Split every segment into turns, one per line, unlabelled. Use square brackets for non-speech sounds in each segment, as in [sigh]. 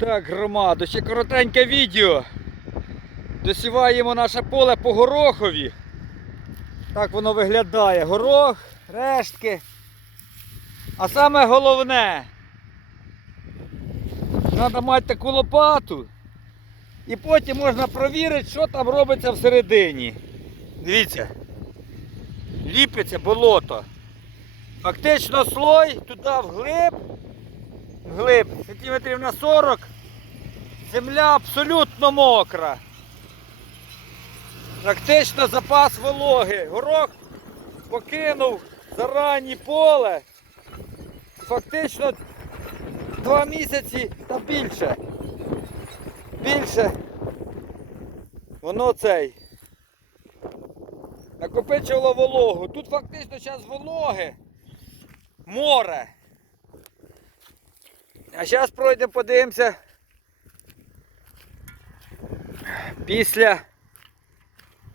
Так, громадо, ще коротеньке відео. Досіваємо наше поле по горохові. Так воно виглядає. Горох, рештки. А саме головне. Треба мати таку лопату. І потім можна провірити, що там робиться всередині. Дивіться. Ліпиться болото. Фактично слой туди вглиб, вглиб, сантиметрів на 40. Земля абсолютно мокра. Практично запас вологи. Горох покинув зарані поле. Фактично два місяці та більше. Більше. Воно цей. Накопичувало вологу. Тут фактично зараз вологи. Море. А зараз пройдемо, подивимося. Після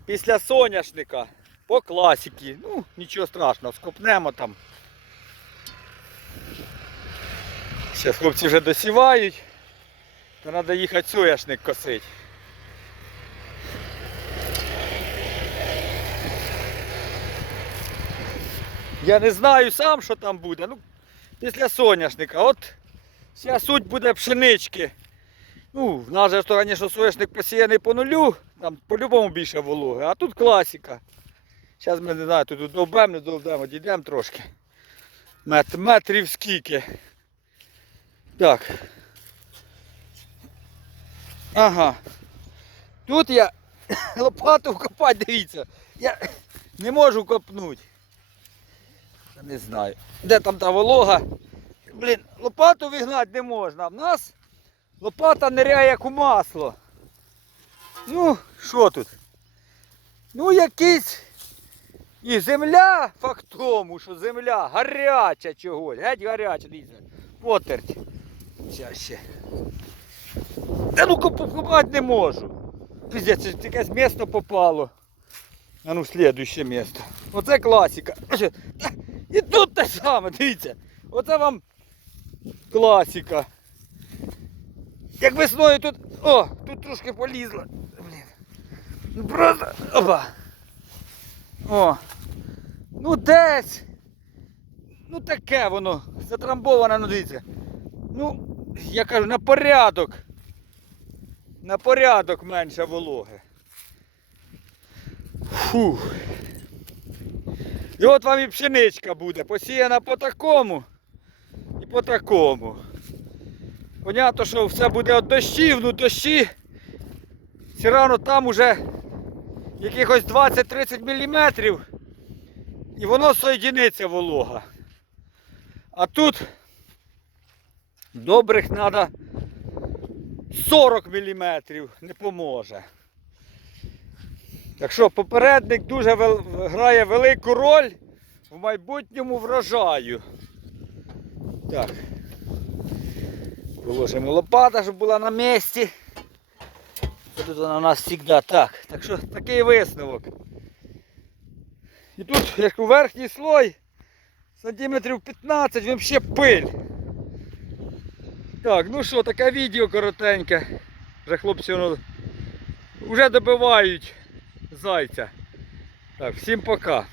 після соняшника по класіки. Ну, нічого страшного, скопнемо там. Зараз хлопці вже досівають, то треба їхати соняшник косити. Я не знаю сам, що там буде. Ну, після соняшника. От вся суть буде пшенички. Ну, в нас же, звісно, соняшник посіяний по нулю, там по-любому більше вологи, а тут класика. Зараз ми не знаю, тут довбемо, не довбемо, дійдемо трошки. Мет, метрів скільки. Так. Ага. Тут я [coughs] лопату вкопати, дивіться. Я [coughs] не можу копнути. Не знаю. Де там та волога? Блін, лопату вигнати не можна. В нас лопата ниряє як у масло. Ну, що тут? Ну, якийсь. І земля, факт тому, що земля гаряча чогось, геть гаряча, дивіться. Потерть. Щас ще. Та ну коп- копати не можу. Пиздець, це якесь місто попало. А ну, слідуще місто. Оце класика. І тут те саме, дивіться. Оце вам класика. Як весною тут... О, тут трошки полізло. Блін. Ну просто. Опа. О. Ну десь. Ну таке воно. Затрамбоване, ну дивіться. Ну, я кажу, на порядок. На порядок менше вологи. Фух. І от вам і пшеничка буде. Посіяна по такому по такому. Понятно, що все буде від дощів, ну дощі. Все рано там уже якихось 20-30 мм і воно соєдиниться волога. А тут добрих треба 40 мм, не поможе. Так що попередник дуже грає велику роль в майбутньому врожаю. Так. Положимо лопата, щоб була на місці. Тут вона у нас завжди так. Так що такий висновок. І тут, як у верхній слой, сантиметрів 15, взагалі пиль. Так, ну що, таке відео коротеньке. Вже хлопці воно вже добивають зайця. Так, всім пока.